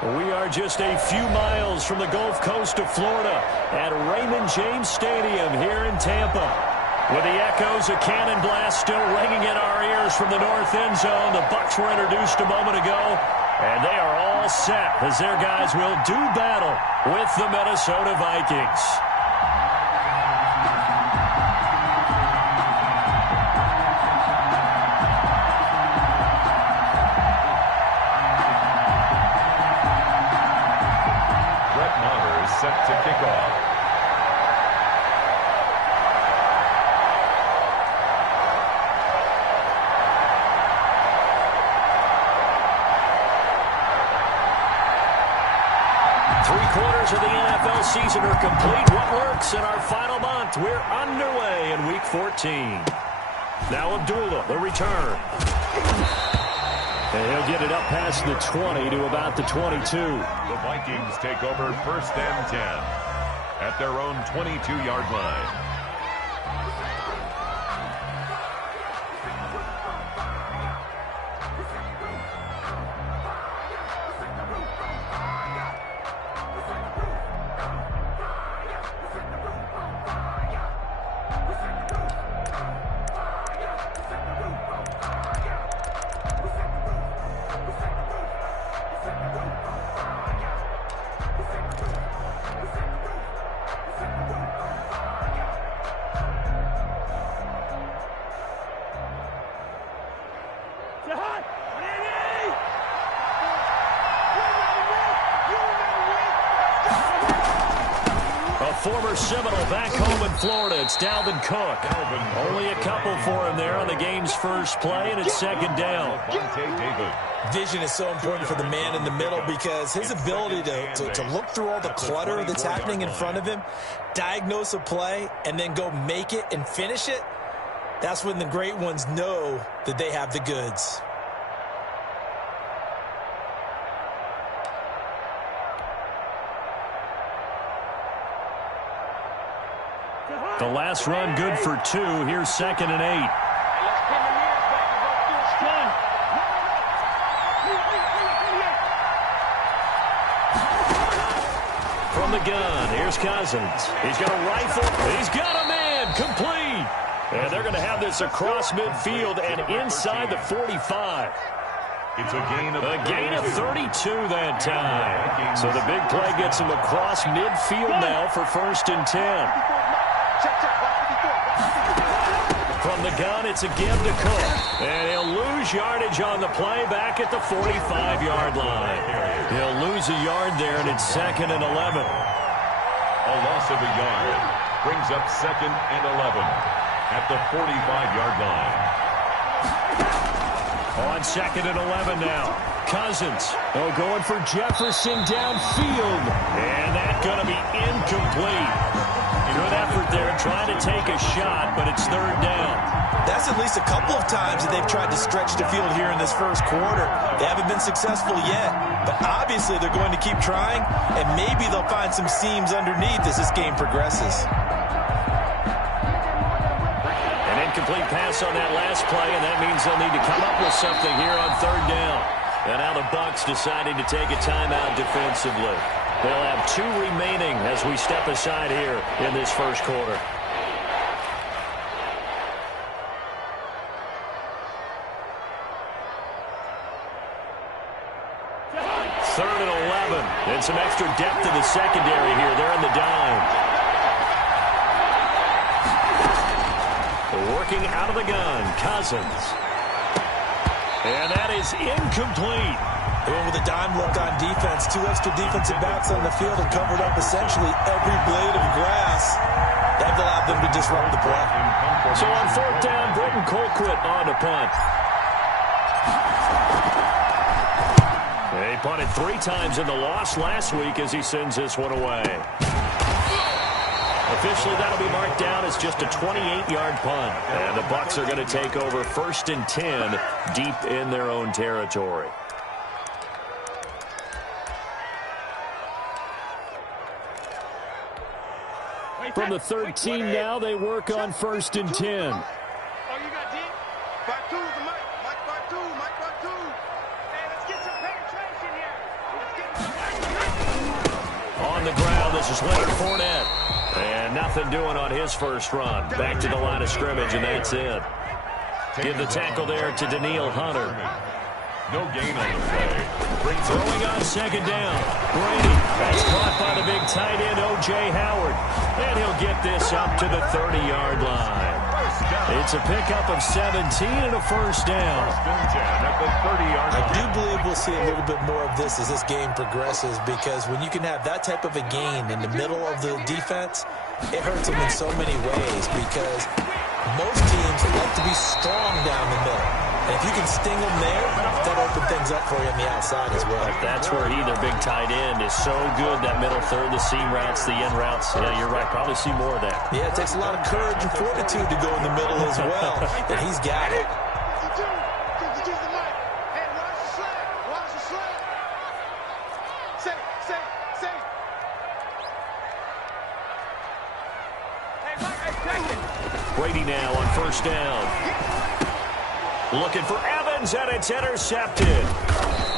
We are just a few miles from the Gulf Coast of Florida at Raymond James Stadium here in Tampa. With the echoes of cannon blast still ringing in our ears from the north end zone, the Bucs were introduced a moment ago, and they are all set as their guys will do battle with the Minnesota Vikings. Set to kick off. Three-quarters of the NFL season are complete. What works in our final month? We're underway in Week 14. Now Abdullah, the return. And he'll get it up past the 20 to about the 22. The Vikings take over 1st and 10 at their own 22-yard line. Former Seminole back home in Florida. It's Dalvin Cook. Only a couple for him there on the game's first play, and it's 2nd down. Vision is so important for the man in the middle because his ability to look through all the clutter that's happening in front of him, diagnose a play, and then go make it and finish it, that's when the great ones know that they have the goods. The last run good for 2. Here's 2nd and 8. From the gun, here's Cousins. He's got a rifle. He's got a man. Complete. And they're going to have this across midfield and inside the 45. It's a gain of 32 that time. So the big play gets him across midfield now for 1st and 10. From the gun, it's a give to Cook. And he'll lose yardage on the play back at the 45-yard line. He'll lose a yard there, and it's 2nd and 11. A loss of a yard brings up 2nd and 11 at the 45-yard line. On 2nd and 11 now. Cousins. Oh, going for Jefferson downfield. And that's going to be incomplete. Good effort there trying to take a shot, but it's 3rd down. That's at least a couple of times that they've tried to stretch the field here in this first quarter. They haven't been successful yet, but obviously they're going to keep trying, and maybe they'll find some seams underneath as this game progresses. An incomplete pass on that last play, and that means they'll need to come up with something here on 3rd down. And now the Bucs deciding to take a timeout defensively. They'll have 2 remaining as we step aside here in this first quarter. Third and 11. And some extra depth in the secondary here. They're in the dime. Working out of the gun. Cousins. And that is incomplete. They went with a dime look on defense. 2 extra defensive backs on the field and covered up essentially every blade of grass. That allowed them to disrupt the play. So on 4th down, Britton Colquitt on to punt. He punted 3 times in the loss last week as he sends this one away. Officially, that'll be marked down as just a 28-yard punt. And the Bucs are going to take over 1st and 10 deep in their own territory. From the 13 now, they work on 1st and 10. Oh, you got deep? Back two, Mike. Mike, back two. Hey, let's get some penetration here. on the ground. This is Leonard Fournette. And nothing doing on his first run. Back to the line of scrimmage, and that's it. Give the tackle there to Danielle Hunter. No gain on the play. Throwing on second down. Brady. That's caught by the big tight end, O.J. Howard. And he'll get this up to the 30-yard line. It's a pickup of 17 and a first down. At the 30-yard line. I do believe we'll see a little bit more of this as this game progresses, because when you can have that type of a gain in the middle of the defense, it hurts them in so many ways, because most teams like to be strong down the middle. And if you can sting them there, that'll open things up for you on the outside as well. That's where their big tight end, is so good, that middle third, the seam routes, the end routes. Yeah, you're right. Probably see more of that. Yeah, it takes a lot of courage and fortitude to go in the middle as well. And he's got it. Brady now on first down. Looking for Evans, and it's intercepted.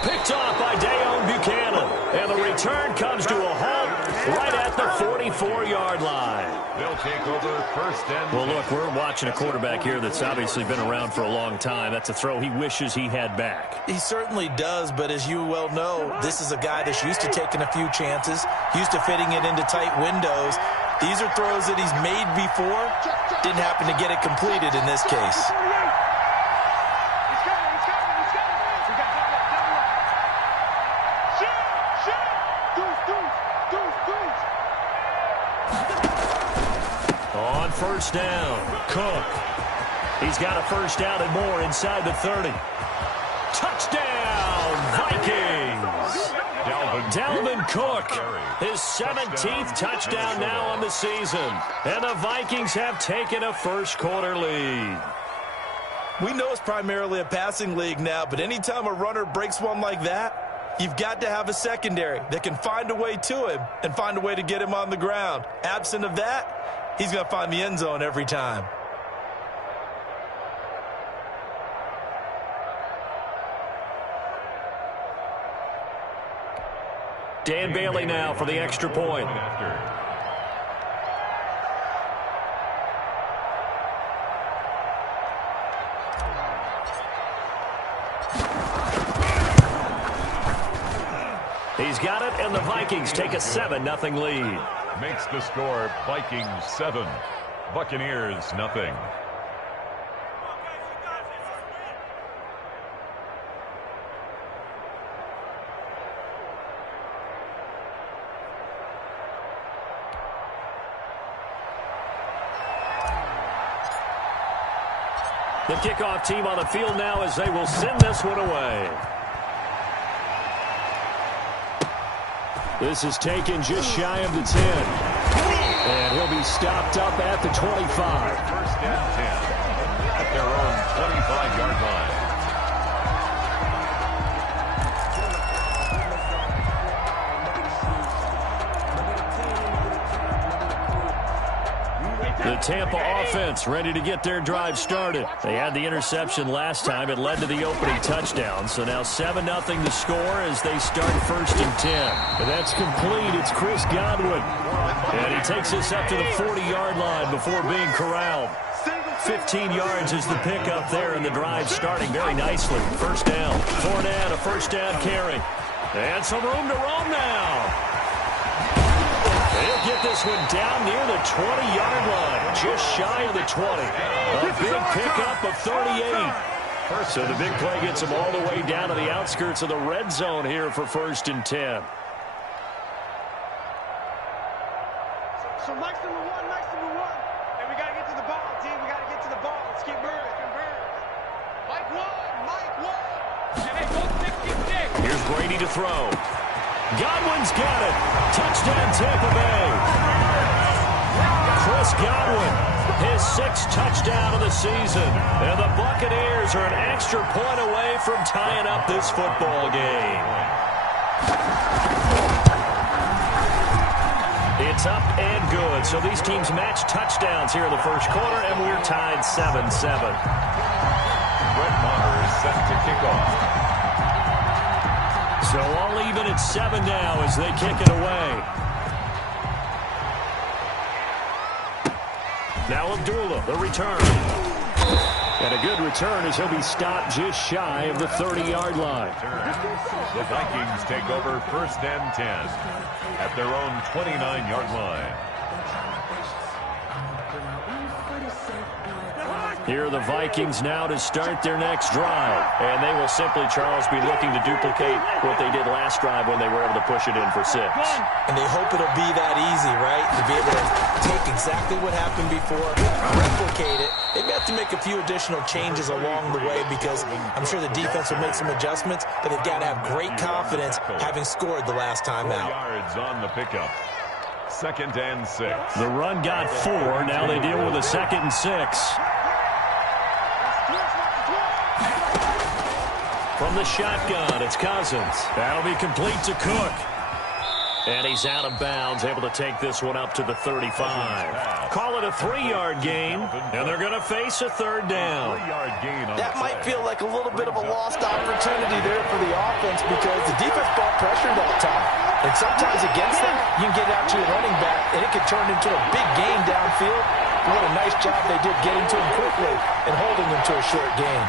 Picked off by Dayon Buchanan. And the return comes to a halt right at the 44-yard line. They'll take over first and... Well, look, we're watching a quarterback here that's obviously been around for a long time. That's a throw he wishes he had back. He certainly does, but as you well know, this is a guy that's used to taking a few chances, used to fitting it into tight windows. These are throws that he's made before. Didn't happen to get it completed in this case. On first down, Cook. He's got a first down and more inside the 30. Touchdown, Vikings! Dalvin Cook, his 17th touchdown now on the season. And the Vikings have taken a first-quarter lead. We know it's primarily a passing league now, but anytime a runner breaks one like that, you've got to have a secondary that can find a way to him and find a way to get him on the ground. Absent of that, he's going to find the end zone every time. Dan Bailey now for the extra point. He's got it, and the Vikings take a 7-0 lead. Makes the score Vikings 7, Buccaneers nothing. The kickoff team on the field now as they will send this one away. This is taken just shy of the 10. And he'll be stopped up at the 25. First and 10 at their own 25-yard line. The Tampa offense ready to get their drive started. They had the interception last time. It led to the opening touchdown. So now 7-0 the score as they start first and 10. And that's complete. It's Chris Godwin. And he takes us up to the 40-yard line before being corralled. 15 yards is the pickup there, and the drive starting very nicely. First down. Fournette, a first down carry. And some room to roam now. He'll get this one down near the 20-yard line, just shy of the 20. A big pickup of 38. So the big play gets him all the way down to the outskirts of the red zone here for first and 10. So Mike's number one. And we got to get to the ball, team. We got to get to the ball. Let's keep moving. Mike one. Hey, go 66. Here's Brady to throw. Godwin's got it. Touchdown, Tampa Bay. Chris Godwin, his 6th touchdown of the season. And the Buccaneers are an extra point away from tying up this football game. It's up and good. So these teams match touchdowns here in the first quarter, and we're tied 7-7. Brett Maher is set to kick off. So all even at 7 now as they kick it away. Now Abdullah, the return. And a good return as he'll be stopped just shy of the 30-yard line. The Vikings take over 1st and 10 at their own 29-yard line. Here are the Vikings now to start their next drive. And they will simply, Charles, be looking to duplicate what they did last drive when they were able to push it in for 6. And they hope it'll be that easy, right? To be able to take exactly what happened before, replicate it. They may have to make a few additional changes along the way because I'm sure the defense will make some adjustments, but they've got to have great confidence having scored the last time out. Yards on the pickup. 2nd and 6. The run got 4. Now they deal with a 2nd and 6. From the shotgun, it's Cousins. That'll be complete to Cook. And he's out of bounds, able to take this one up to the 35. Call it a 3-yard gain, and they're going to face a 3rd down. That might feel like a little bit of a lost opportunity there for the offense because the defense brought pressure that time. And sometimes against them, you can get out to your running back, and it can turn into a big gain downfield. What a nice job they did getting to him quickly and holding him to a short gain.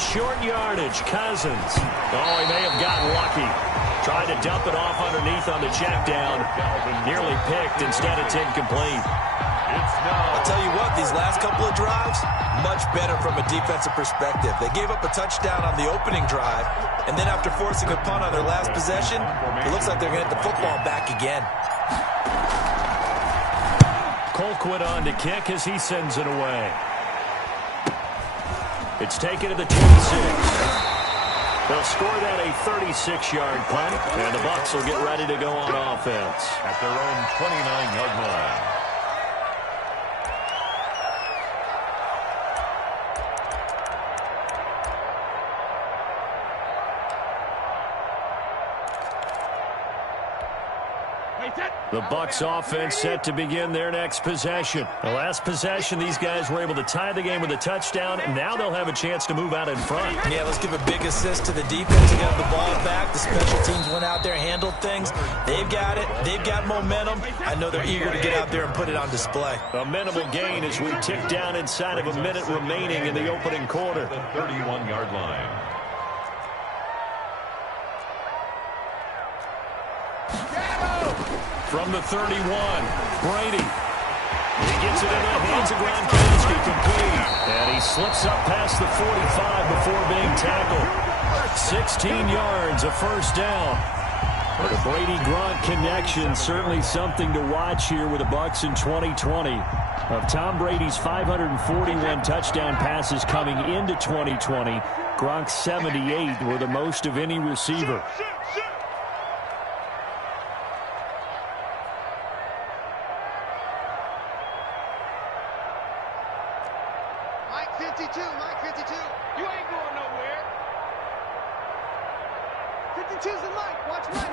Short yardage, Cousins. Oh, he may have gotten lucky. Tried to dump it off underneath on the check down. Nearly picked, instead it's incomplete. I'll tell you what, these last couple of drives, much better from a defensive perspective. They gave up a touchdown on the opening drive, and then after forcing a punt on their last possession, it looks like they're going to get the football back again. Colquitt on to kick as he sends it away. It's taken to the 26. They'll score that a 36-yard punt, and the Bucs will get ready to go on offense. At their own 29-yard line. The Bucs offense set to begin their next possession. The last possession, these guys were able to tie the game with a touchdown, and now they'll have a chance to move out in front. Yeah, let's give a big assist to the defense to get the ball back. The special teams went out there, handled things. They've got it. They've got momentum. I know they're eager to get out there and put it on display. A minimal gain as we tick down inside of a minute remaining in the opening quarter. The 31-yard line. From the 31, Brady. He gets it into the hands of Gronkowski, complete. And he slips up past the 45 before being tackled. 16 yards, a 1st down. But a Brady-Gronk connection, certainly something to watch here with the Bucs in 2020. Of Tom Brady's 541 touchdown passes coming into 2020, Gronk's 78 were the most of any receiver. Mike 52. You ain't going nowhere. 52's the Mike. Watch right.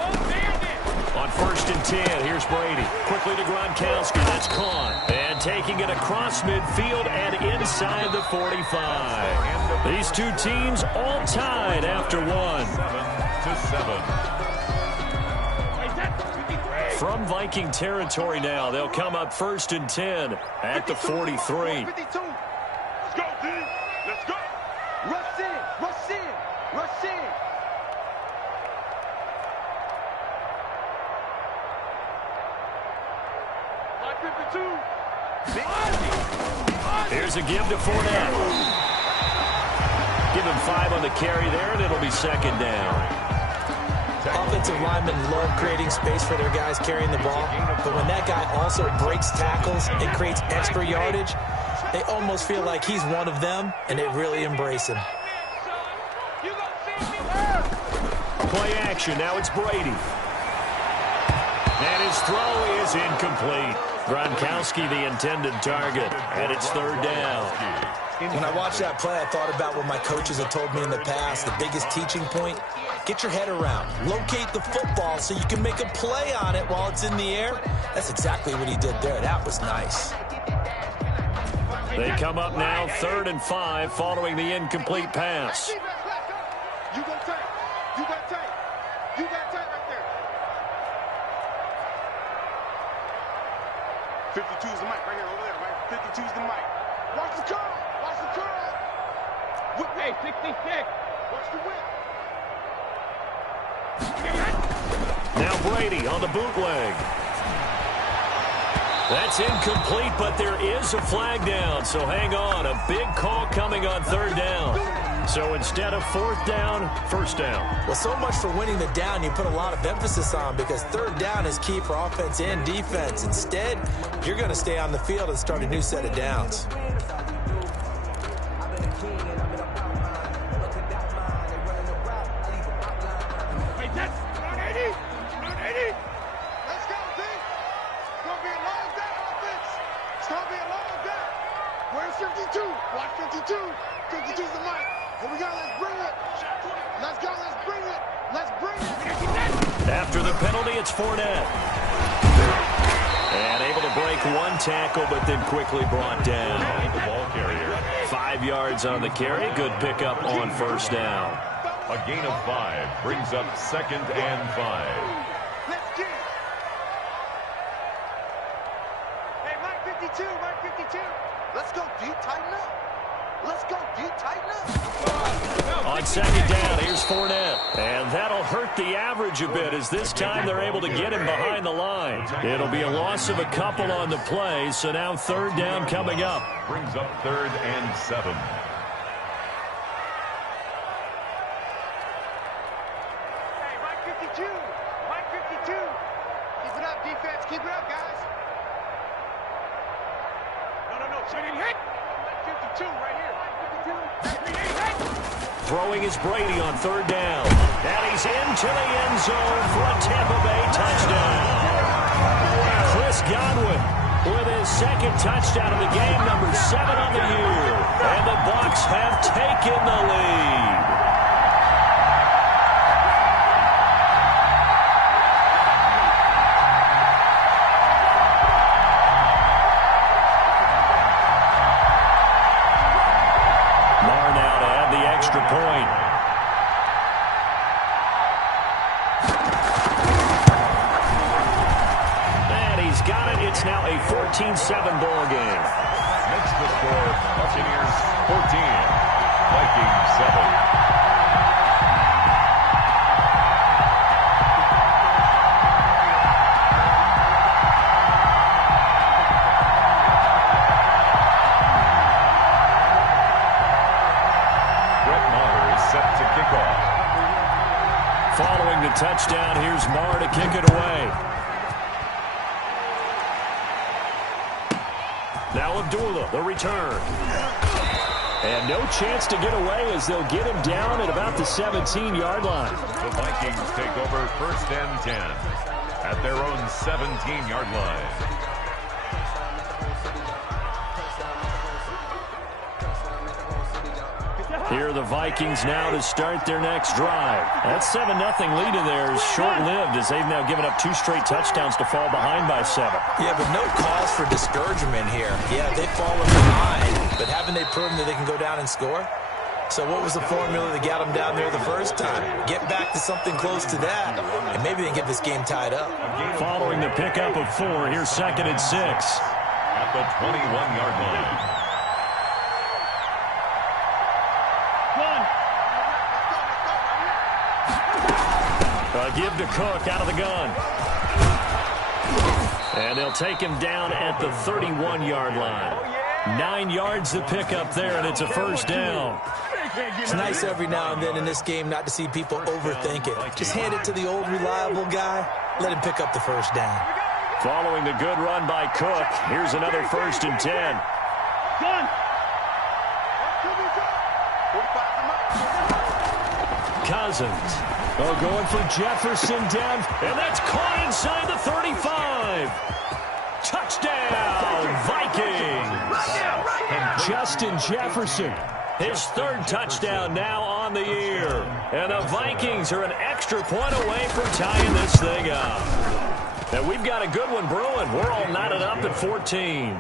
On 1st and 10, here's Brady. Quickly to Gronkowski. That's caught. And taking it across midfield and inside the 45. These two teams all tied after one. 7-7. From Viking territory now, they'll come up 1st and 10 at the 43. 52. Let's go, team. Let's go. Rush in. Rush in. Rush in. Mike 52. Here's a give to Fournette. Give him 5 on the carry there, and it'll be 2nd down. Offensive linemen love creating space for their guys carrying the ball, but when that guy also breaks tackles and creates extra yardage, they almost feel like he's one of them, and they really embrace him. Play action. Now it's Brady. And his throw is incomplete. Gronkowski the intended target, and it's 3rd down. When I watched that play, I thought about what my coaches have told me in the past. The biggest teaching point, get your head around. Locate the football so you can make a play on it while it's in the air. That's exactly what he did there. That was nice. They come up now 3rd and 5 following the incomplete pass. You got tight. You got tight. You got tight right there. 52 is the mic right here, over there, right? 52 is the mic. Watch the curl. Watch the curl. Whip, hey, 66. Watch the whip. Now Brady on the bootleg. That's incomplete, but there is a flag down, so hang on. A big call coming on 3rd down. So instead of 4th down, 1st down. Well, so much for winning the down you put a lot of emphasis on, because 3rd down is key for offense and defense. Instead, you're going to stay on the field and start a new set of downs. Where's 52? Watch 52. 52's the mic. Here we go. Let's bring it. Let's go. Let's bring it. Let's bring it. After the penalty, it's Fournette. And able to break one tackle, but then quickly brought down. The ball carrier. 5 yards on the carry. Good pickup on 1st down. A gain of 5 brings up 2nd and 5. Let's get it. Hey, Mike 52. Mike 52. Let's go deep, tighten up. Let's go deep, tighten up. On 2nd down, here's Fournette. And that'll hurt the average a bit, as this time they're able to get him behind the line. It'll be a loss of a couple on the play, so now 3rd down coming up. Brings up 3rd and 7. Hey, Mike 52. Mike 52. Keep it up, defense. Keep it up, guys. No. Shut in hit. 52 right here. 52. Throwing is Brady on 3rd down. And he's into the end zone for a Tampa Bay touchdown. Chris Godwin with his 2nd touchdown of the game, number 7 on the year. And the Bucs have taken the lead. Extra point. And he's got it. It's now a 14-7 ball game. Makes the score Buccaneers 14, Vikings 7. Following the touchdown, here's Marr to kick it away. Now Abdullah, the return. And no chance to get away, as they'll get him down at about the 17-yard line. The Vikings take over 1st and 10 at their own 17-yard line. Here are the Vikings now to start their next drive. That 7-0 lead in there is short-lived, as they've now given up 2 straight touchdowns to fall behind by 7. Yeah, but no cause for discouragement here. Yeah, they've fallen behind, but haven't they proven that they can go down and score? So what was the formula that got them down there the first time? Get back to something close to that, and maybe they can get this game tied up. Following the pickup of 4, here's 2nd and 6. At the 21-yard line. Give to Cook out of the gun. And they'll take him down at the 31-yard line. 9 yards to pick up there, and it's a 1st down. It's nice every now and then in this game not to see people overthink it. Just hand it to the old reliable guy. Let him pick up the 1st down. Following the good run by Cook, here's another 1st and 10. Cousins. Going for Jefferson down, and that's caught inside the 35. Touchdown, Vikings. Justin Jefferson, his 3rd touchdown now on the year. And the Vikings are an extra point away from tying this thing up. And we've got a good one brewing. We're all knotted up at 14.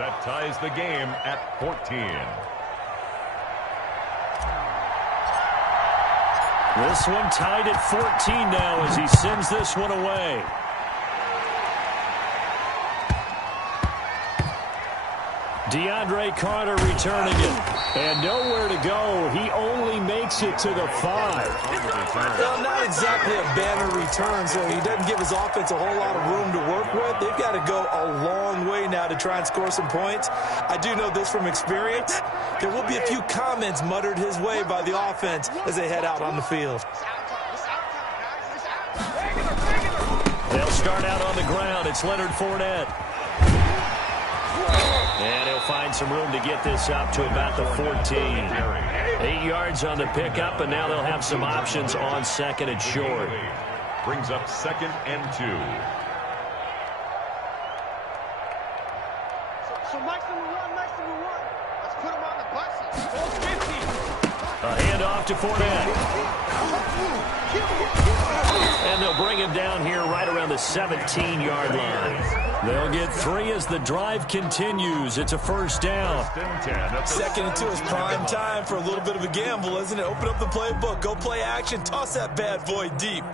That ties the game at 14. This one tied at 14 now as he sends this one away. DeAndre Carter returning it. And nowhere to go. He only makes it to the 5. Well, not exactly a banner return, so he doesn't give his offense a whole lot of room to work with. They've got to go a long way now to try and score some points. I do know this from experience. There will be a few comments muttered his way by the offense as they head out on the field. They'll start out on the ground. It's Leonard Fournette. And he'll find some room to get this up to about the 14. 8 yards on the pickup, and now they'll have some options on second and short. Brings up 2nd and 2. So Mike's number one. Let's put him on the buses. 50. A handoff to Fournette. And they'll bring him down here right around the 17-yard line. They'll get 3 as the drive continues. It's a first down. 2nd and 2 is prime time for a little bit of a gamble, isn't it? Open up the playbook, go play action, toss that bad boy deep.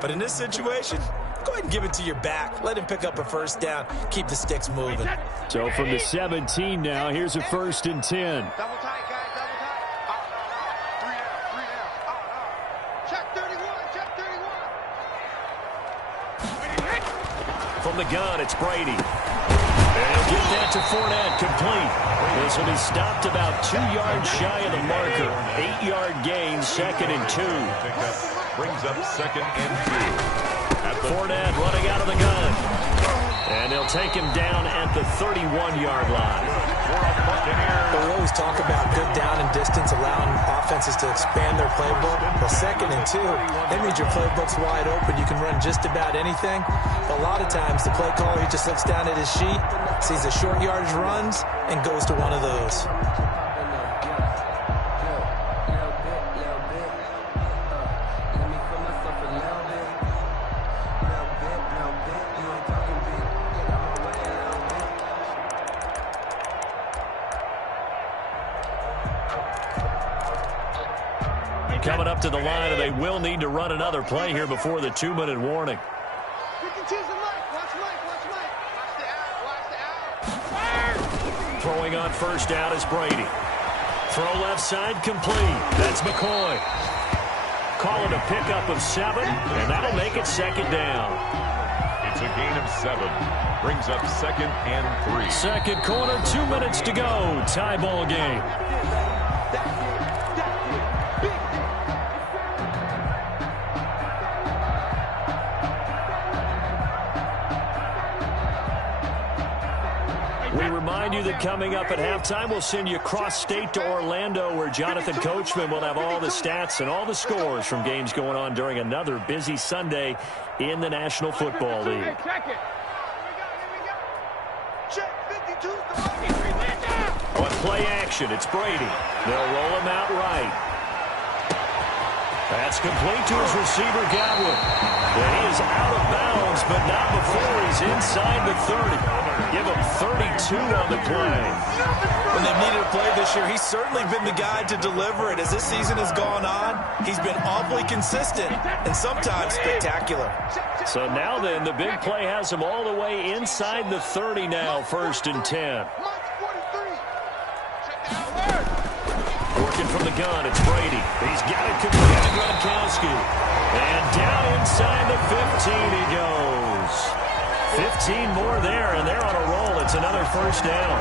But in this situation, go ahead and give it to your back. Let him pick up a first down. Keep the sticks moving. So from the 17 now, here's a 1st and 10. Double tight, guys, double tight. 3 down. Check 31. From the gun, it's Brady. And he'll get that to Fournette, complete. This will be stopped about 2 yards shy of the marker. 8-yard gain, 2nd and 2. Brings up 2nd and 2. Fournette running out of the gun. And they'll take him down at the 31-yard line. We always talk about good down and distance, allowing offenses to expand their playbook. Well, 2nd and 2, that means your playbook's wide open. You can run just about anything. But a lot of times, the play caller, he just looks down at his sheet, sees the short yardage runs, and goes to one of those. Coming up to the line, and they will need to run another play here before the 2-minute warning. Throwing on first down is Brady. Throw left side complete. That's McCoy. Call it a pickup of 7, and that'll make it 2nd down. It's a gain of 7. Brings up 2nd and 3. Second quarter, 2 minutes to go. Tie ball game. We remind you that coming up at halftime, we'll send you cross-state to Orlando, where Jonathan Coachman will have all the stats and all the scores from games going on during another busy Sunday in the National Football League. On play action, it's Brady. They'll roll him out right. That's complete to his receiver, Godwin. And he is out of bounds, but not before he's inside the 30. Give him 32 on the play. When they've needed a play this year, he's certainly been the guy to deliver it. As this season has gone on, he's been awfully consistent and sometimes spectacular. So now then, the big play has him all the way inside the 30 now, 1st and 10. Working from the gun, it's Brady. He's got it complete to Gronkowski. And down inside the 15 he goes. 15 more there, and they're on a roll. It's another first down.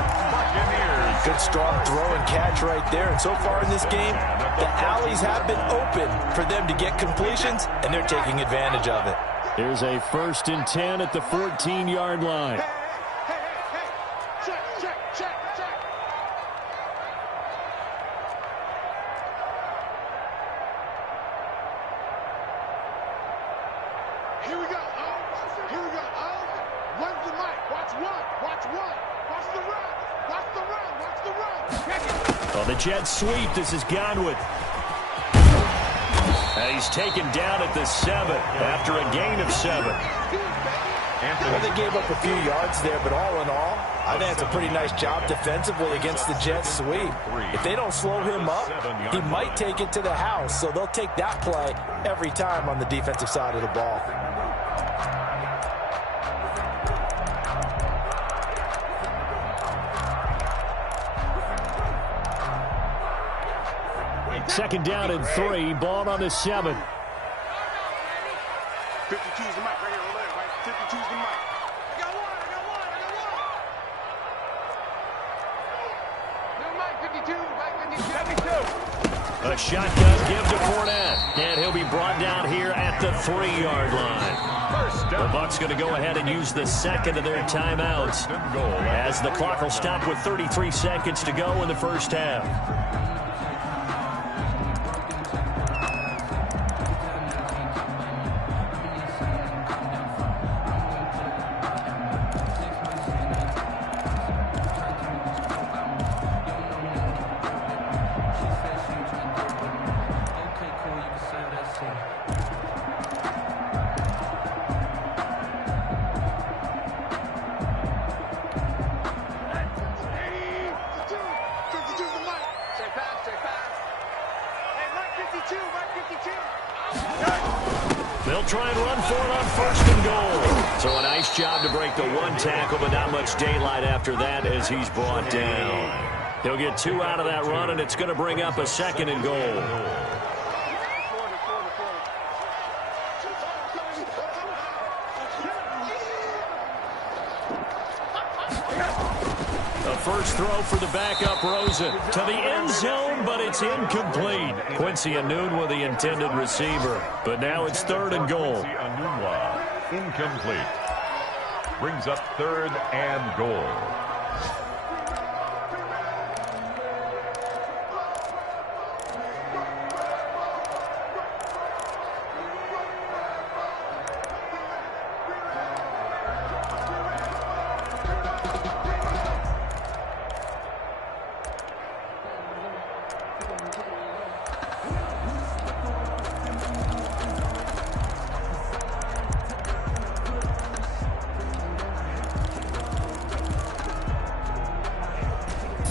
Good strong throw and catch right there. And so far in this game, the alleys have been open for them to get completions, and they're taking advantage of it. Here's a 1st and 10 at the 14-yard line. On the jet sweep, this is Godwin. And he's taken down at the 7 after a gain of 7. Well, they gave up a few yards there, but all in all, I think it's a pretty nice job defensively against the jet sweep. If they don't slow him up, he might take it to the house, so they'll take that play every time on the defensive side of the ball. Second down and 3, ball on the 7. 52's the mic right here, right? 52's the mic. I got one. No mic 52, mic 52. A shotgun give to Fournette, and he'll be brought down here at the 3-yard line. The Bucs going to go ahead and use the second of their timeouts as the clock will stop with 33 seconds to go in the first half. They'll try and run for it on first and goal. So a nice job to break the one tackle, but not much daylight after that as he's brought down. He'll get 2 out of that run, and it's going to bring up a second and goal. The first throw for the backup Rosen to the end zone, but it's incomplete. Quincy Anun with the intended receiver, but now it's third and goal. Incomplete. Brings up third and goal.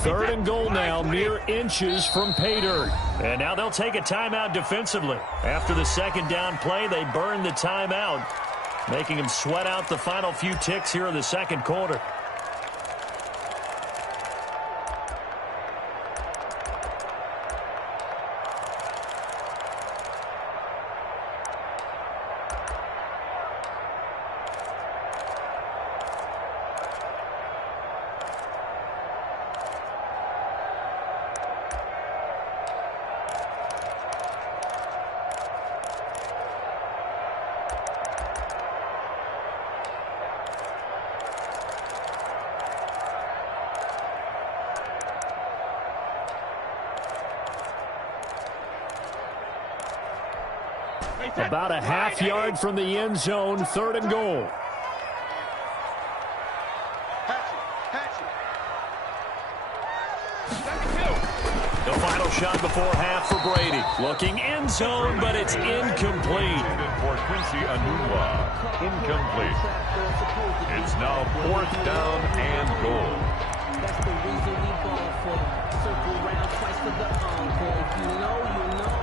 Third and goal now, mere inches from pay dirt. And now they'll take a timeout defensively. After the second down play, they burn the timeout, making them sweat out the final few ticks here in the second quarter. About a half yard from the end zone, third and goal. The final shot before half for Brady. Looking end zone, but it's incomplete. For Quincy Anunwa, incomplete. It's now fourth down and goal. That's the reason we ball for. Circle round twice for the encore. If you know, you know.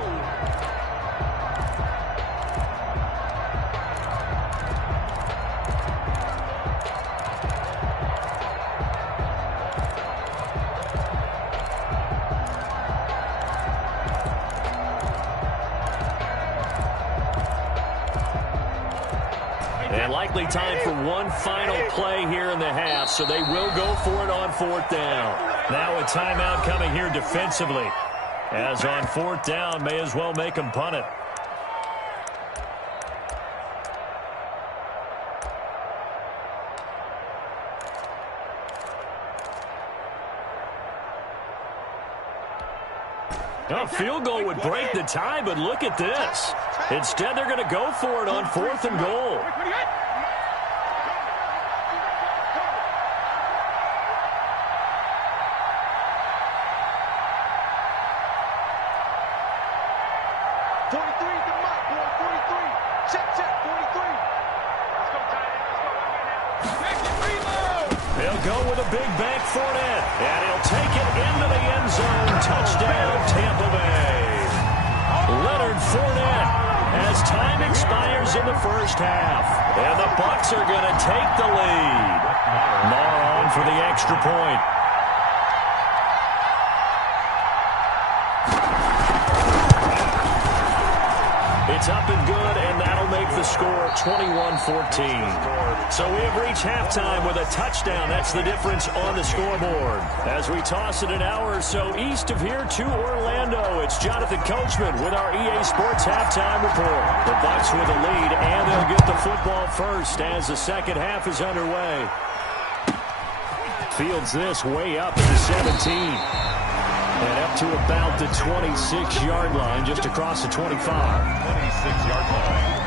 And likely time for one final play here in the half, so they will go for it on fourth down. Now a timeout coming here defensively, as on fourth down, may as well make them punt it. A field goal would break the tie, but look at this. Instead, they're going to go for it on fourth and goal. Check, 43. Let's go, tight end. Let's go. He'll go with a big bank for it, and he'll take it into the end zone. Touchdown, Tampa Bay. Leonard Fournette as time expires in the first half. And the Bucs are going to take the lead. Maher on for the extra point. It's up and good, and that'll make the score 21-14. So we have reached halftime with a touchdown. That's the difference on the scoreboard. As we toss it an hour or so east of here to Orlando, it's Jonathan Coachman with our EA Sports Halftime Report. The Bucs with a lead, and they'll get the football first as the second half is underway. Fields this way up at the 17. And up to about the 26-yard line, just across the 25. 26-yard line.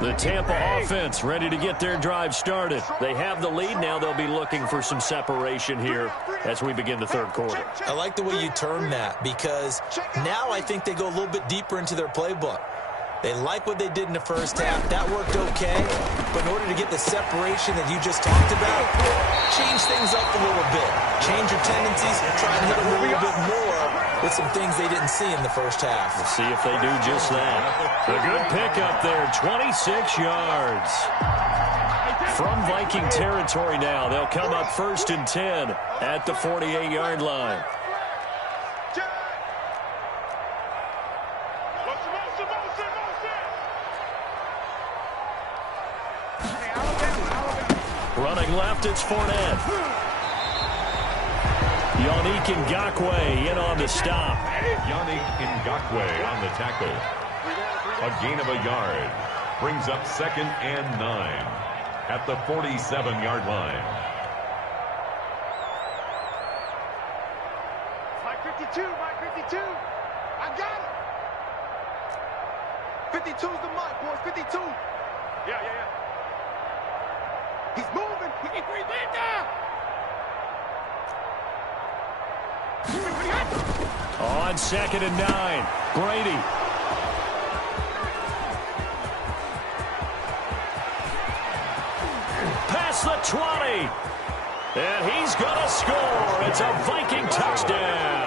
The Tampa offense ready to get their drive started. They have the lead. Now they'll be looking for some separation here as we begin the third quarter. I like the way you term that, because now I think they go a little bit deeper into their playbook. They like what they did in the first half. That worked okay. But in order to get the separation that you just talked about, change things up a little bit. Change your tendencies and try and hit them a little bit more with some things they didn't see in the first half. We'll see if they do just that. A good pickup there, 26 yards. From Viking territory now, they'll come up 1st and 10 at the 48-yard line. Running left, it's Fournette. Yannick Ngakoue in on the stop. Yannick Ngakoue on the tackle. A gain of a yard. Brings up 2nd and 9 at the 47-yard line. Mike 52, Mike 52. I got it. 52's the mark, boys. 52. Yeah. He's moving. On 2nd and 9, Brady. Past the 20. And he's going to score. It's a Viking touchdown.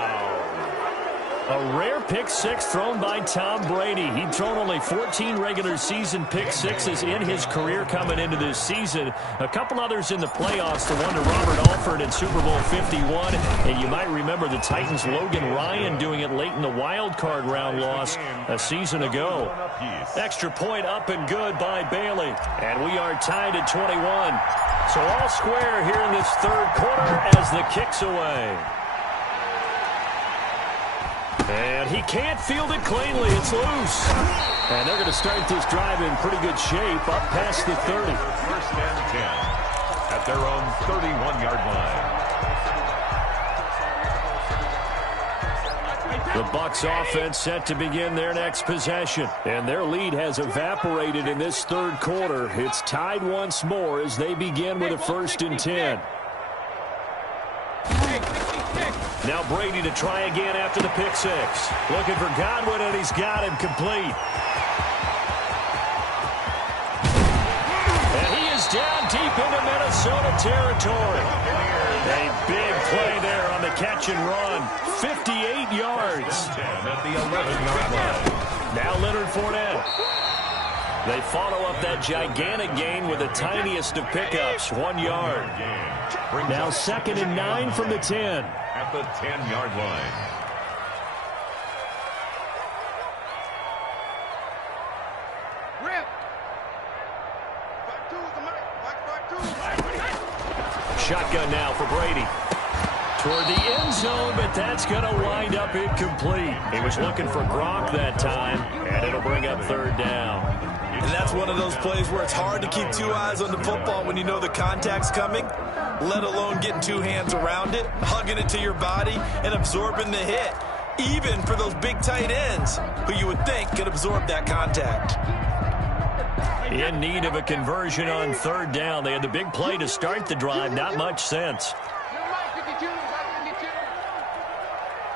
A rare pick six thrown by Tom Brady. He'd thrown only 14 regular season pick sixes in his career coming into this season. A couple others in the playoffs, the one to Robert Alford in Super Bowl 51. And you might remember the Titans' Logan Ryan doing it late in the wild card round loss a season ago. Extra point up and good by Bailey. And we are tied at 21. So all square here in this third quarter as the kick's away. And he can't field it cleanly. It's loose. And they're going to start this drive in pretty good shape up past the 30. 1st and 10 at their own 31-yard line. The Bucs offense set to begin their next possession. And their lead has evaporated in this third quarter. It's tied once more as they begin with a 1st and 10. Now Brady to try again after the pick six. Looking for Godwin, and he's got him complete. And he is down deep into Minnesota territory. A big play there on the catch and run. 58 yards. 10 at the 11-yard line. Now Leonard Fournette. They follow up that gigantic gain with the tiniest of pickups, 1 yard. Now 2nd and 9 from the 10. At the 10-yard line. Rip. Shotgun now for Brady. Toward the end zone, but that's going to wind up incomplete. He was looking for Gronk that time, and it'll bring up 3rd down. And that's one of those plays where it's hard to keep two eyes on the football when you know the contact's coming, let alone getting two hands around it, hugging it to your body, and absorbing the hit, even for those big tight ends who you would think could absorb that contact. In need of a conversion on third down. They had the big play to start the drive. Not much sense.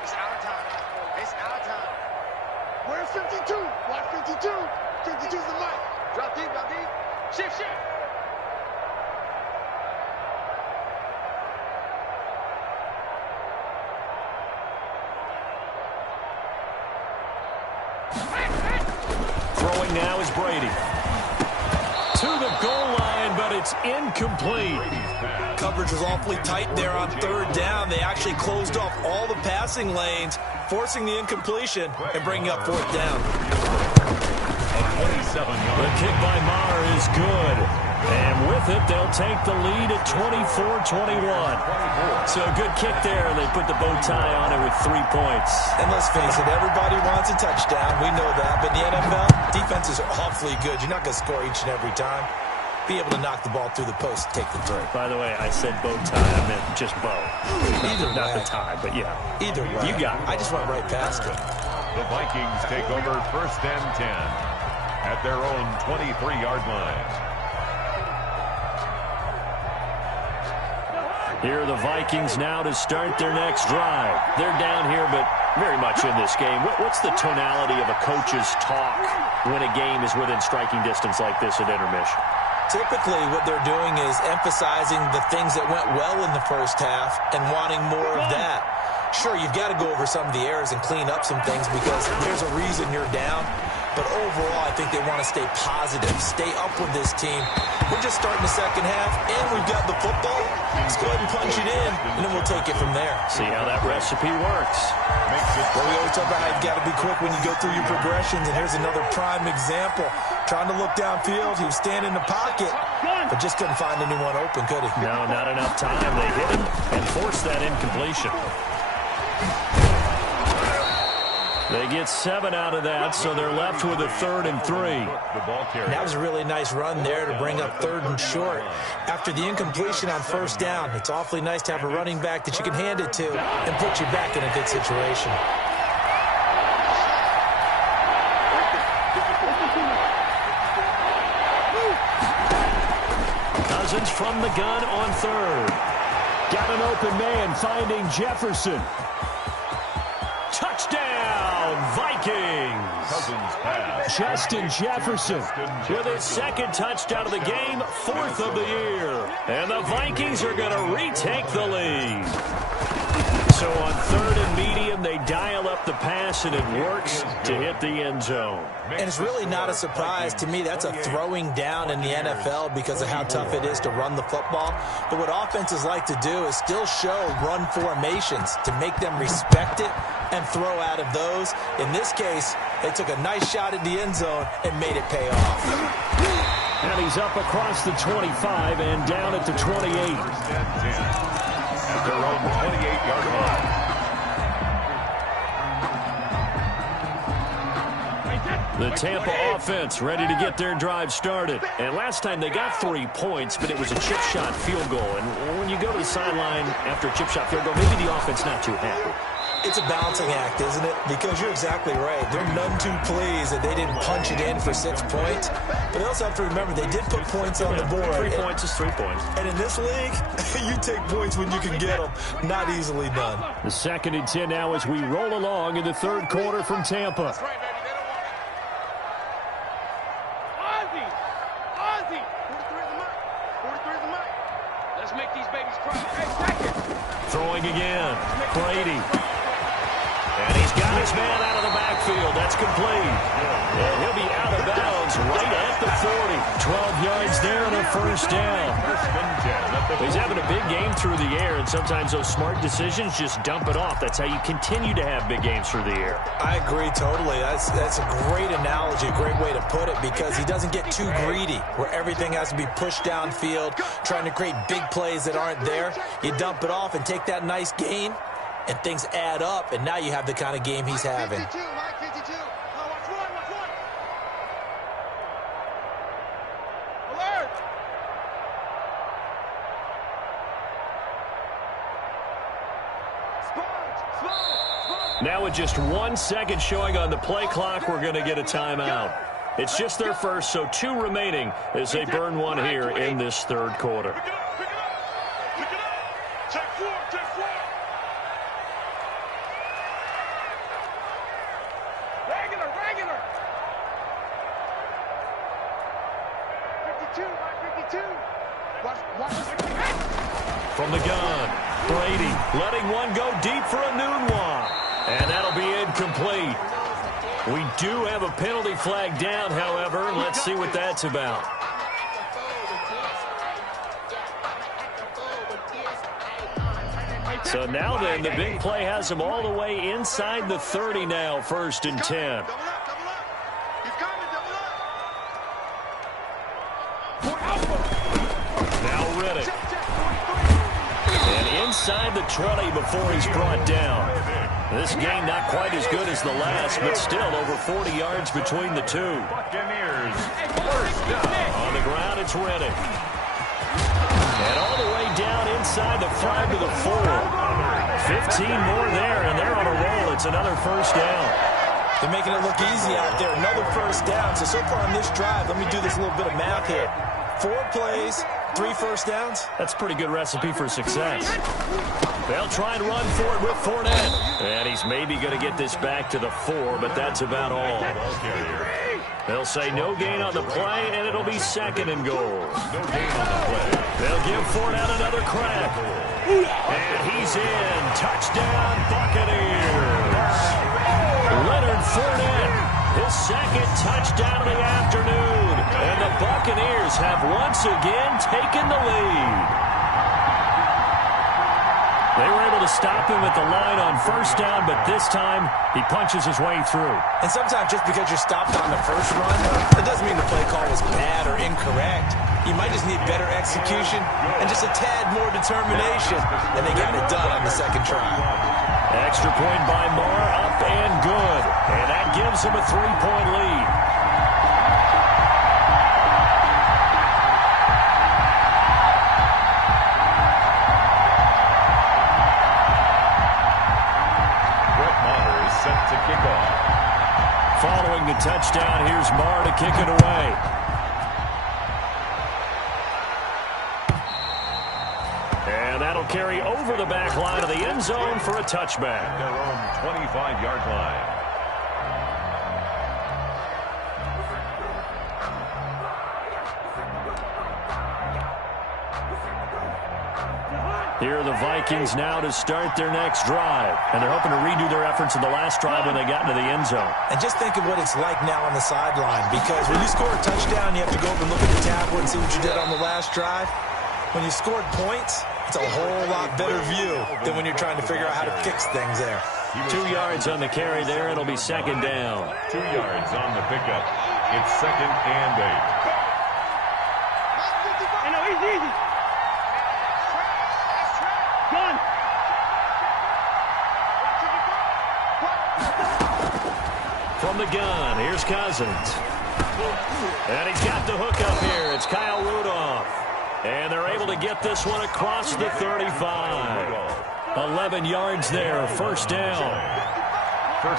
It's out of time. It's out of time. Where's 52? Watch 52. 52's the mic. Drop deep, drop deep. Shift, shift. Throwing now is Brady. To the goal line, but it's incomplete. Coverage was awfully tight there on third down. They actually closed off all the passing lanes, forcing the incompletion and bringing up fourth down. The kick by Maher is good. And with it, they'll take the lead at 24-21. So a good kick there. They put the bow tie on it with 3 points. And let's face it, everybody wants a touchdown. We know that. But in the NFL, defenses are awfully good. You're not going to score each and every time. Be able to knock the ball through the post and take the three. By the way, I said bow tie. I meant just bow. Not the tie, but yeah. Either way. You got it. I just went right past it. The Vikings take over 1st and 10 at their own 23-yard line. Here are the Vikings now to start their next drive. They're down here, but very much in this game. What's the tonality of a coach's talk when a game is within striking distance like this at intermission? Typically, what they're doing is emphasizing the things that went well in the first half and wanting more of that. Sure, you've got to go over some of the errors and clean up some things because there's a reason you're down. But overall, I think they want to stay positive, stay up with this team. We're just starting the second half, and we've got the football. Let's go ahead and punch it in, and then we'll take it from there. See how that recipe works. Well, we always talk about how you've got to be quick when you go through your progressions, and here's another prime example. Trying to look downfield, he was standing in the pocket, but just couldn't find anyone open, could he? No, not enough time. They hit him and forced that incompletion. They get 7 out of that, so they're left with a 3rd and 3. That was a really nice run there to bring up 3rd and short. After the incompletion on 1st down, it's awfully nice to have a running back that you can hand it to and put you back in a good situation. Cousins from the gun on 3rd. Got an open man finding Jefferson. Touchdown, Vikings! Justin Jefferson with his 2nd touchdown of the game, 4th of the year. And the Vikings are going to retake the lead. So on 3rd and medium, they dial up the pass, and it works to hit the end zone. And it's really not a surprise to me. That's a throwing down in the NFL because of how tough it is to run the football. But what offenses like to do is still show run formations to make them respect it and throw out of those. In this case, they took a nice shot at the end zone and made it pay off. And he's up across the 25 and down at the 28. At their own 28-yard line. The Tampa offense ready to get their drive started. And last time they got 3 points, but it was a chip shot field goal. And when you go to the sideline after a chip shot field goal, maybe the offense not too happy. It's a balancing act, isn't it? Because you're exactly right. They're none too pleased that they didn't punch it in for 6 points. But they also have to remember they did put points on the board. 3 points is 3 points. And in this league, you take points when you can get them. Not easily done. The 2nd and 10 now as we roll along in the 3rd quarter from Tampa. Let's make these babies cry. Hey, second. Throwing again. Brady. And he's got his man out of the backfield. That's complete. And he'll be out of bounds right at the 40. 12 yards there and a 1st down. He's having a big game through the air, and sometimes those smart decisions just dump it off. That's how you continue to have big games through the air. I agree totally. That's a great analogy, a great way to put it, because he doesn't get too greedy where everything has to be pushed downfield, trying to create big plays that aren't there. You dump it off and take that nice gain, and things add up, and now you have the kind of game he's having. Mike 52. Oh, watch one. Alert! Sponge! Now with just 1 second showing on the play clock, we're going to get a timeout. It's just their first, so 2 remaining as they burn one here in this third quarter. Pick it up, pick it up. Pick it up. Check 4, check 4. Regular, regular. 52, Mike, 52. Watch this. From the gun, Brady letting one go deep for a noon one. And that'll be incomplete. We do have a penalty flag down, however. Let's see what that's about. So now then, the big play has them all the way inside the 30 now, 1st and 10. Double up, double up. He's coming, double up. Now Riddick. And inside the 20 before he's brought down. This game not quite as good as the last, but still over 40 yards between the two. Buccaneers first down. On the ground, it's Riddick. And all the way down inside the 5 to the 4. 15 more there, and they're on a roll. It's another first down. They're making it look easy out there. Another first down. So far on this drive, let me do this little bit of math here. 4 plays, 3 first downs. That's a pretty good recipe for success. They'll try and run for it with Fournette. And he's maybe going to get this back to the 4, but that's about all. They'll say no gain on the play, and it'll be 2nd and goal. No gain on the play. They'll give Fournette another crack. And he's in. Touchdown, Buccaneers. Leonard Fournette, his 2nd touchdown of the afternoon. And the Buccaneers have once again taken the lead. They were able to stop him at the line on first down, but this time he punches his way through. And sometimes just because you're stopped on the first run, that doesn't mean the play call was bad or incorrect. You might just need better execution and just a tad more determination, and they got it done on the 2nd try. Extra point by Marr, up and good. And that gives him a 3-point lead. Set to kick off. Following the touchdown, here's Marr to kick it away. And that'll carry over the back line of the end zone for a touchback. Their own 25-yard line. Here are the Vikings now to start their next drive. And they're hoping to redo their efforts in the last drive when they got into the end zone. And just think of what it's like now on the sideline, because when you score a touchdown, you have to go over and look at the tablet and see what you did on the last drive. When you scored points, it's a whole lot better view than when you're trying to figure out how to fix things there. 2 yards on the carry there. It'll be 2nd down. 2 yards on the pickup. It's 2nd and 8. Hey, no, easy, easy. Gun. From the gun, here's Cousins. And he's got the hook up here. It's Kyle Rudolph. And they're able to get this one across the 35. 11 yards there, first down.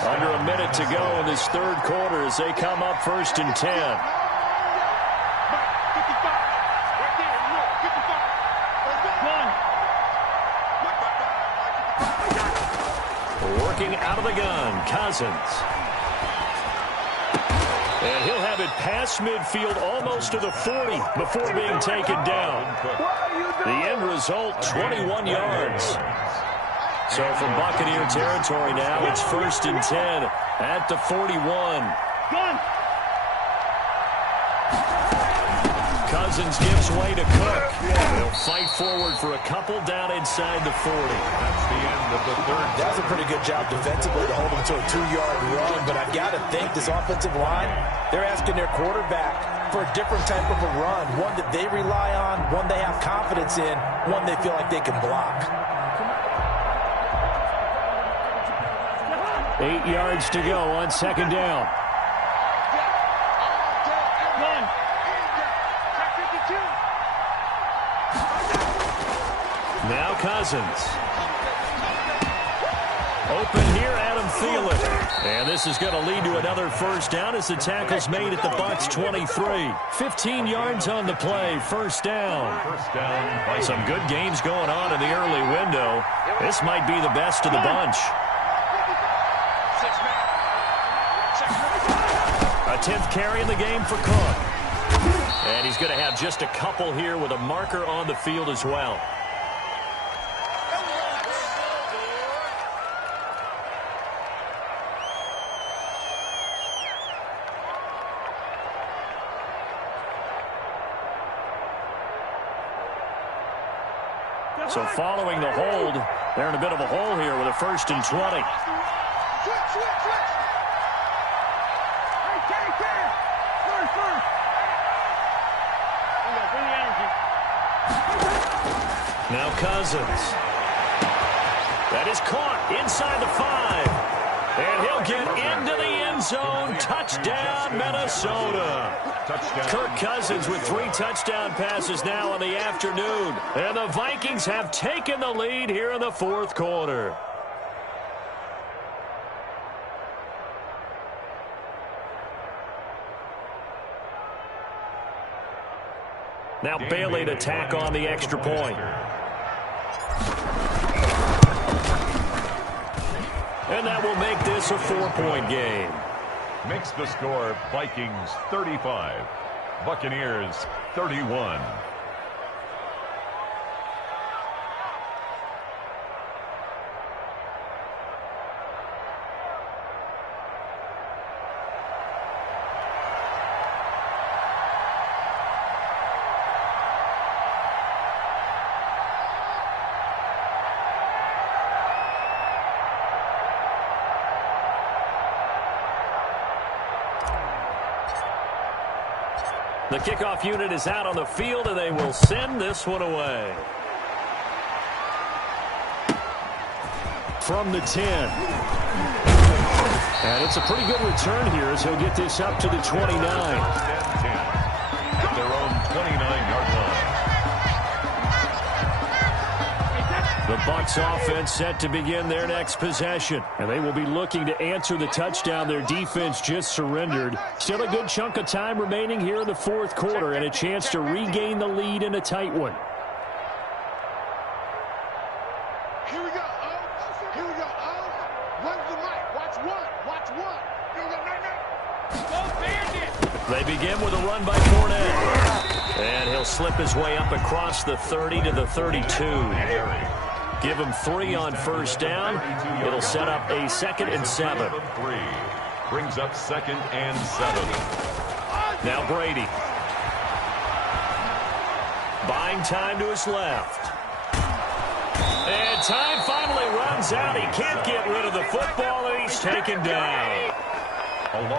Under a minute to go in this third quarter as they come up 1st and 10. Working out of the gun, Cousins. And he'll have it past midfield almost to the 40 before being taken down. The end result, 21 yards. So from Buccaneer territory now, it's 1st and 10 at the 41. Cousins gives way to Cook. They'll fight forward for a couple down inside the 40. That's the end of the third. That was a pretty good job defensively to hold them to a 2-yard run, but I've got to think this offensive line, they're asking their quarterback for a different type of a run, one that they rely on, one they have confidence in, one they feel like they can block. 8 yards to go on 2nd down. Now Cousins. Open here, Adam Thielen. And this is going to lead to another first down as the tackle's made at the Bucs 23. 15 yards on the play, first down. Some good games going on in the early window. This might be the best of the bunch. A 10th carry in the game for Cook. And he's going to have just a couple here with a marker on the field as well. So following the hold, they're in a bit of a hole here with a 1st and 20. Now Cousins. That is caught inside the 5. And he'll get into the end zone. Touchdown, Minnesota. Kirk Cousins with 3 touchdown passes now in the afternoon. And the Vikings have taken the lead here in the 4th quarter. Now Bailey to tack on the extra point. And that will make this a 4-point game. Makes the score Vikings 35, Buccaneers 31. The kickoff unit is out on the field, and they will send this one away. From the 10. And it's a pretty good return here as he'll get this up to the 29. At their own 29-yard line. The Bucs offense set to begin their next possession. And they will be looking to answer the touchdown their defense just surrendered. Still a good chunk of time remaining here in the 4th quarter and a chance to regain the lead in a tight one. Here we go. Here we go. Run the mic. Watch one. Watch one. Here we go. Go Bandit. They begin with a run by Fournette. And he'll slip his way up across the 30 to the 32. Give him 3 on first down. It'll set up a 2nd and 7. Brings up 2nd and 7. Now Brady. Buying time to his left. And time finally runs out. He can't get rid of the football, and he's taken down.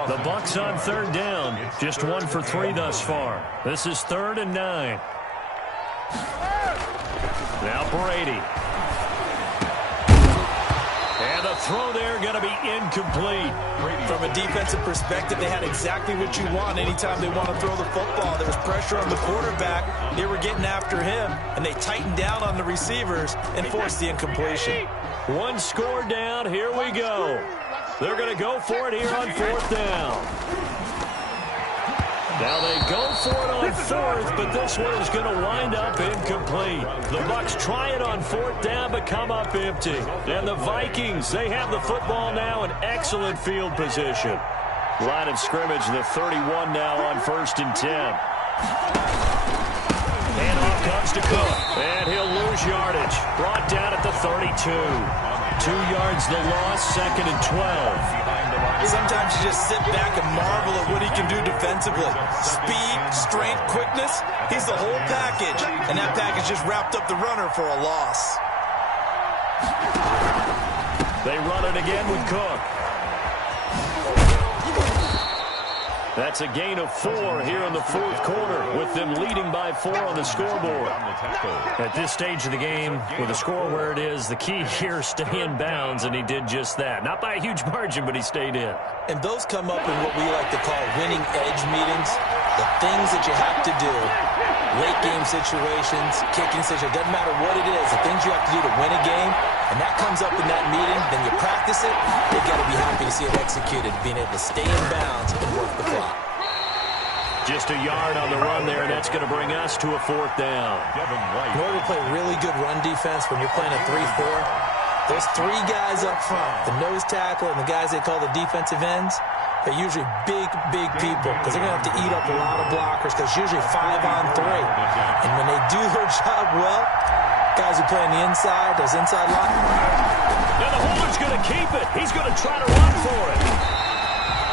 The Bucs on 3rd down. Just 1 for 3 thus far. This is 3rd and 9. Now Brady. And the throw there going to be incomplete. From a defensive perspective, they had exactly what you want anytime they want to throw the football. There was pressure on the quarterback. They were getting after him, and they tightened down on the receivers and forced the incompletion. 1 score down. Here we go. They're going to go for it here on 4th down. Now they go for it on 4th, but this one is going to wind up incomplete. The Bucs try it on 4th down, but come up empty. And the Vikings, they have the football now in excellent field position. Line of scrimmage, the 31 now on 1st and 10. And off comes to Cook. And he'll lose yardage. Brought down at the 32. 2 yards the loss, 2nd and 12. Sometimes you just sit back and marvel at what he can do defensively. Speed, strength, quickness, he's the whole package. And that package just wrapped up the runner for a loss. They run it again with Cook. That's a gain of 4 here in the 4th quarter, with them leading by 4 on the scoreboard. At this stage of the game, with the score where it is, the key here is stay in bounds, and he did just that. Not by a huge margin, but he stayed in. And those come up in what we like to call winning edge meetings, the things that you have to do late game situations, kicking situations, doesn't matter what it is, the things you have to do to win a game, and that comes up in that meeting, then you practice it, they've got to be happy to see it executed, being able to stay in bounds and work the clock. Just a yard on the run there, and that's going to bring us to a 4th down. In order to play really good run defense when you're playing a 3-4, those 3 guys up front, the nose tackle and the guys they call the defensive ends, they're usually big people because they're going to have to eat up a lot of blockers because it's usually 5-on-3. And when they do their job well, guys who play on the inside, those inside line. Now the holder's going to keep it. He's going to try to run for it.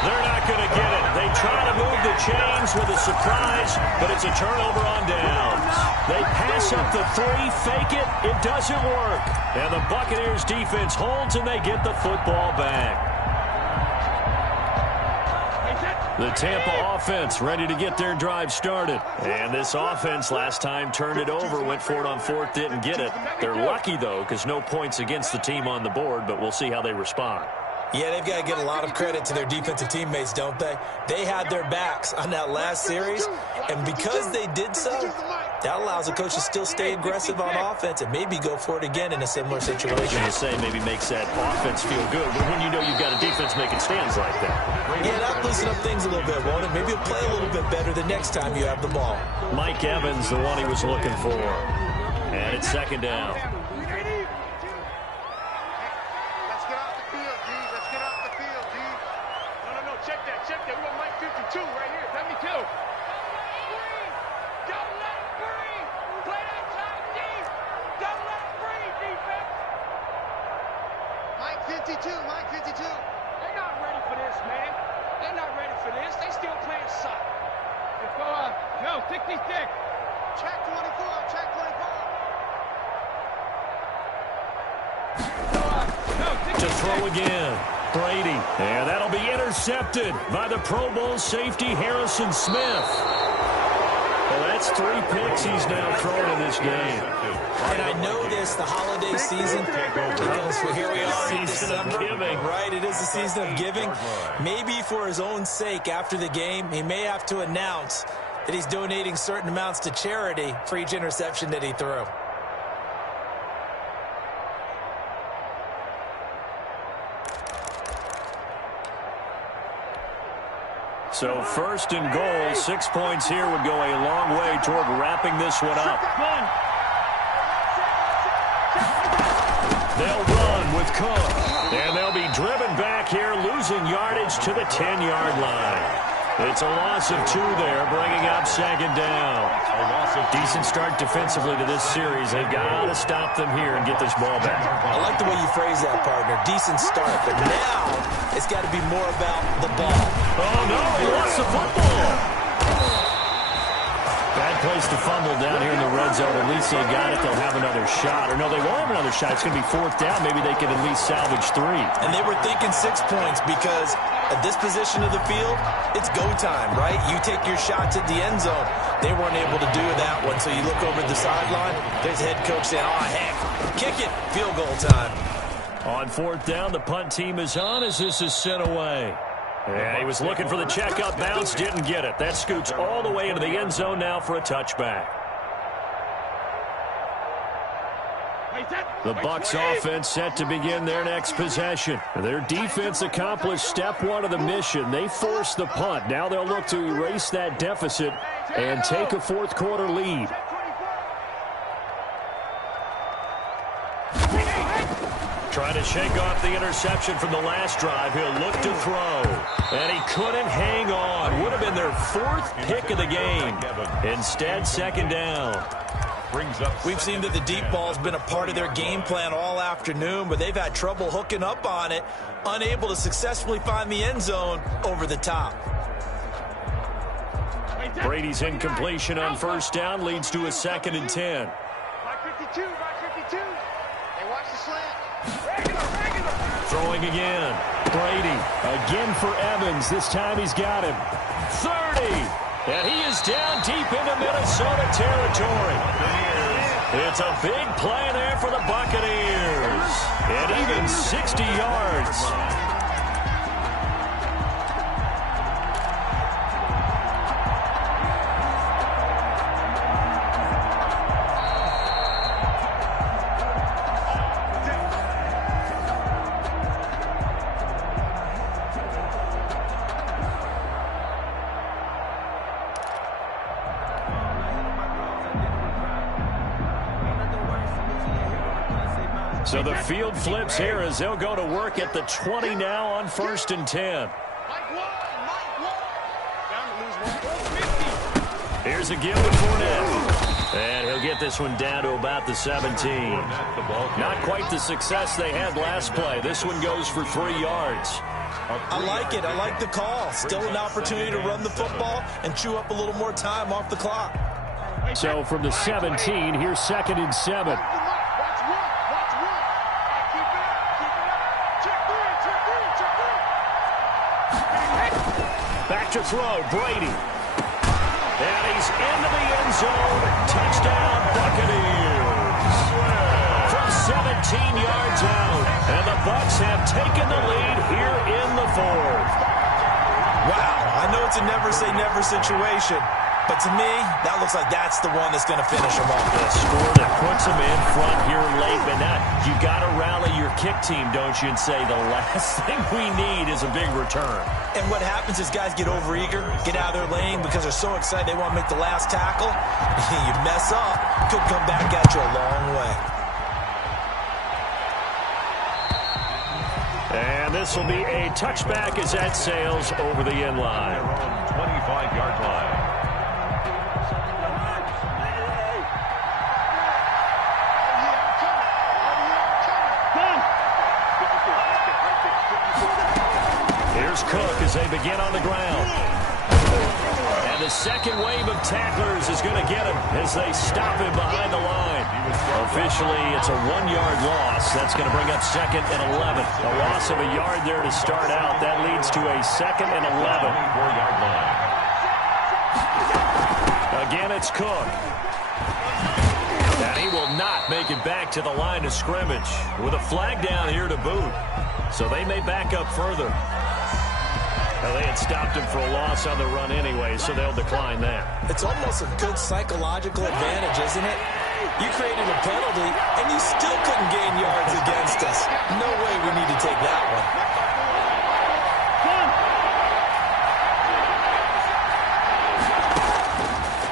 They're not going to get it. They try to move the chains with a surprise, but it's a turnover on downs. They pass up the 3, fake it. It doesn't work. And the Buccaneers defense holds, and they get the football back. The Tampa offense ready to get their drive started. And this offense last time turned it over, went for it on 4th, didn't get it. They're lucky, though, because no points against the team on the board, but we'll see how they respond. Yeah, they've got to give a lot of credit to their defensive teammates, don't they? They had their backs on that last series, and because they did so, that allows the coach to still stay aggressive on offense and maybe go for it again in a similar situation. To say maybe makes that offense feel good, but when you know you've got a defense making stands like that. Yeah, that'll loosen up things a little bit, won't it? Maybe you'll play a little bit better the next time you have the ball. Mike Evans, the one he was looking for. And it's 2nd down. Check that. We got Mike 52 right here. 72. Don't let it breathe. Play that time deep. Don't let it breathe, defense. Mike 52. They're not ready for this, man. They're not ready for this. They still playing soccer. Let's go up. No, 66. Check 24. Check 24. To throw again. Brady, and that'll be intercepted by the Pro Bowl safety Harrison Smith. Well, that's 3 picks he's now thrown in this game. And I know this, the holiday season, because here we are in December, right? It is the season of giving. Maybe for his own sake, after the game, he may have to announce that he's donating certain amounts to charity for each interception that he threw. So 1st and goal, 6 points here would go a long way toward wrapping this one up. They'll run with Cook, and they'll be driven back here, losing yardage to the 10-yard line. It's a loss of 2 there, bringing up 2nd down. Decent start defensively to this series. They've got to stop them here and get this ball back. I like the way you phrase that, partner. Decent start, but now it's got to be more about the ball. Oh, no, he lost the football. Bad place to fumble down here in the red zone. At least they got it. They'll have another shot. Or no, they won't have another shot. It's going to be 4th down. Maybe they could at least salvage 3. And they were thinking 6 points because at this position of the field, it's go time, right? You take your shots at the end zone. They weren't able to do that one. So you look over the sideline, there's the head coach saying, oh, heck, kick it, field goal time. On 4th down, the punt team is on as this is sent away. And he was looking for the checkup bounce, didn't get it. That scoots all the way into the end zone now for a touchback. The Bucs offense set to begin their next possession. Their defense accomplished step 1 of the mission. They forced the punt. Now they'll look to erase that deficit and take a 4th quarter lead. Trying to shake off the interception from the last drive. He'll look to throw. And he couldn't hang on. Would have been their 4th pick of the game. Instead, 2nd down. We've seen that the deep ball's been a part of their game plan all afternoon, but they've had trouble hooking up on it, unable to successfully find the end zone over the top. Brady's incompletion on 1st down leads to a 2nd and 10. Mike 52. Hey, watch the slant. Throwing again. Brady again for Evans. This time he's got him. 30. And he is down deep into Minnesota territory. It's a big play there for the Buccaneers. And even 60 yards. So the field flips here as they'll go to work at the 20 now on 1st and 10. Here's a give to Fournette. And he'll get this one down to about the 17. Not quite the success they had last play. This one goes for 3 yards. I like it. I like the call. Still an opportunity to run the football and chew up a little more time off the clock. So from the 17, here's 2nd and 7. Back to throw, Brady. And he's into the end zone. Touchdown, Buccaneers. From 17 yards out. And the Bucs have taken the lead here in the 4th. Wow, I know it's a never-say-never situation, but to me, that looks like that's the one that's going to finish them off. The score that puts them in front here late, but now you got to rally your kick team, don't you, and say the last thing we need is a big return. And what happens is guys get overeager, get out of their lane because they're so excited they want to make the last tackle. You mess up, could come back at you a long way. And this will be a touchback as that sails over the end line. 25-yard line. Here's Cook as they begin on the ground. And the second wave of tacklers is going to get him as they stop him behind the line. Officially, it's a 1-yard loss. That's going to bring up 2nd and 11. A loss of a yard there to start out. That leads to a 2nd and 11. 24-yard line. Again, it's Cook. And he will not make it back to the line of scrimmage with a flag down here to boot. So they may back up further. Well, they had stopped him for a loss on the run anyway, so they'll decline that. It's almost a good psychological advantage, isn't it? You created a penalty, and you still couldn't gain yards against us. No way we need to take that one.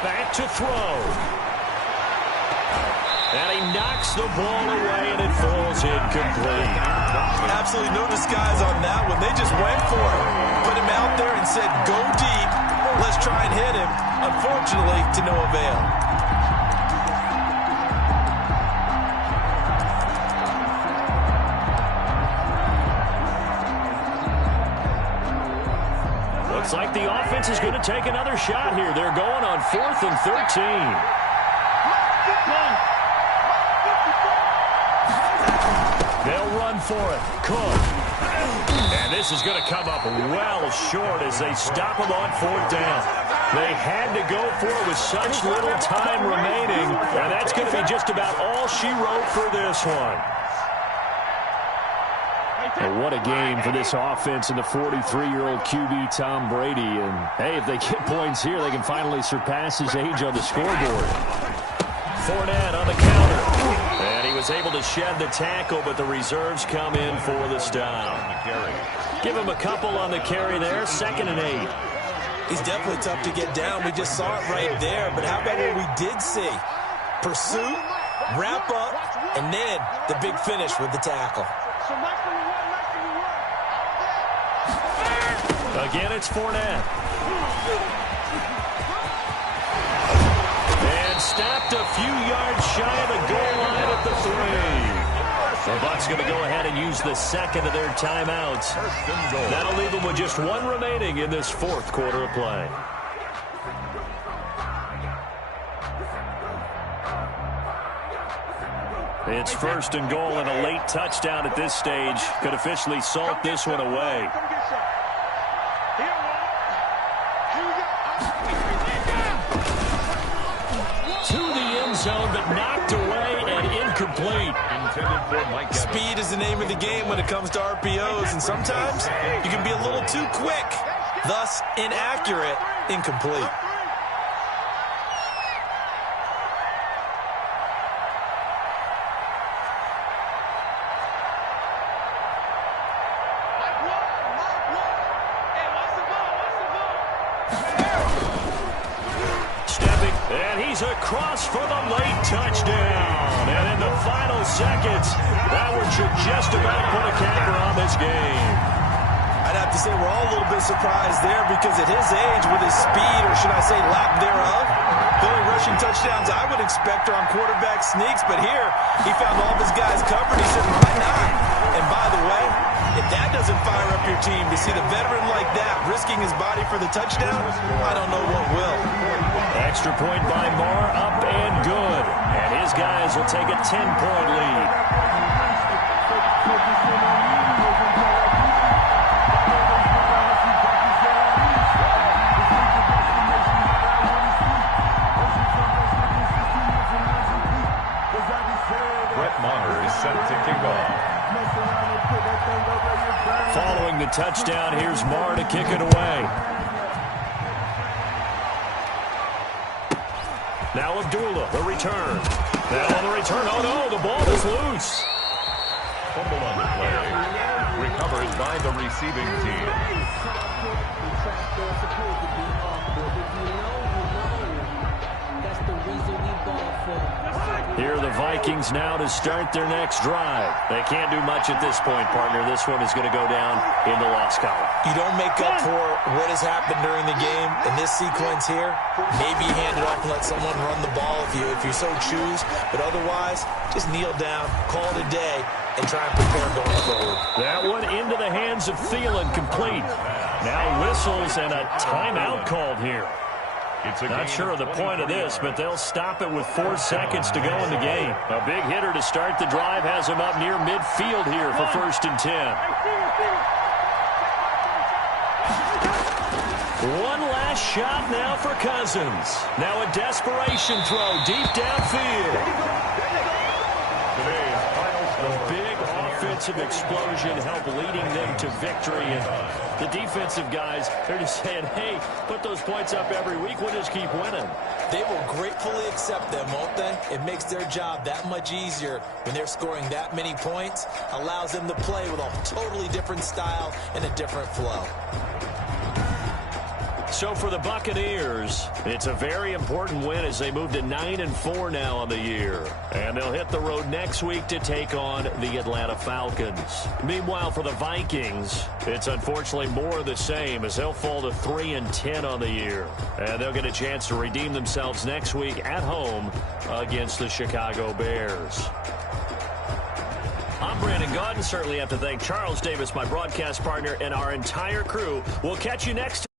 Back to throw. And he knocks the ball away, and it falls incomplete. Absolutely no disguise on that one. They just went for it. Put him out there and said, go deep. Let's try and hit him. Unfortunately, to no avail. Looks like the offense is going to take another shot here. They're going on 4th and 13. They'll run for it. Cook. And this is going to come up well short as they stop him on 4th down. They had to go for it with such little time remaining, and that's going to be just about all she wrote for this one. Well, what a game for this offense and the 43-year-old QB Tom Brady. And, hey, if they get points here, they can finally surpass his age on the scoreboard. Fournette on the counter. And he was able to shed the tackle, but the reserves come in for the stop. Give him a couple on the carry there, 2nd and 8. He's definitely tough to get down. We just saw it right there. But how about what we did see? Pursuit, wrap up, and then the big finish with the tackle. Again, it's Fournette. And stopped a few yards shy of the goal line at the 3. The Bucs going to go ahead and use the second of their timeouts. That'll leave them with just one remaining in this 4th quarter of play. It's 1st and goal, and a late touchdown at this stage could officially salt this one away. To the end zone, but knocked away and incomplete. Speed is the name of the game when it comes to RPOs, and sometimes you can be a little too quick, thus inaccurate, incomplete. Across for the late touchdown. And in the final seconds. That one should just about put a capper on this game. I'd have to say we're all a little bit surprised there because at his age, with his speed, or should I say lack thereof, the only rushing touchdowns I would expect are on quarterback sneaks. But here, he found all of his guys covered. He said, why not? And by the way, if that doesn't fire up your team to see the veteran like that risking his body for the touchdown, I don't know what will. Extra point by Marr, up and good. And his guys will take a 10-point lead. Following the touchdown, here's Marr to kick it away. Now Abdullah, the return. Now on the return, oh no, the ball is loose. Fumble on the play. Recovered by the receiving team. Here are the Vikings now to start their next drive. They can't do much at this point, partner. This one is going to go down in the loss column. You don't make up for what has happened during the game in this sequence here. Maybe hand it off and let someone run the ball if you so choose. But otherwise, just kneel down, call it a day, and try and prepare going forward. That one into the hands of Thielen, complete. Now whistles and a timeout called here. Not sure of the point of this, but they'll stop it with 4 seconds to go in the game. A big hitter to start the drive has him up near midfield here for 1st and 10. One last shot now for Cousins. Now a desperation throw deep downfield. A big offensive explosion helped leading them to victory. And the defensive guys, they're just saying, hey, put those points up every week. We'll just keep winning. They will gratefully accept them, won't they? It makes their job that much easier when they're scoring that many points. Allows them to play with a totally different style and a different flow. So for the Buccaneers, it's a very important win as they move to 9-4 now on the year. And they'll hit the road next week to take on the Atlanta Falcons. Meanwhile, for the Vikings, it's unfortunately more of the same as they'll fall to 3-10 on the year. And they'll get a chance to redeem themselves next week at home against the Chicago Bears. I'm Brandon Gaudin. Certainly have to thank Charles Davis, my broadcast partner, and our entire crew. We'll catch you next time.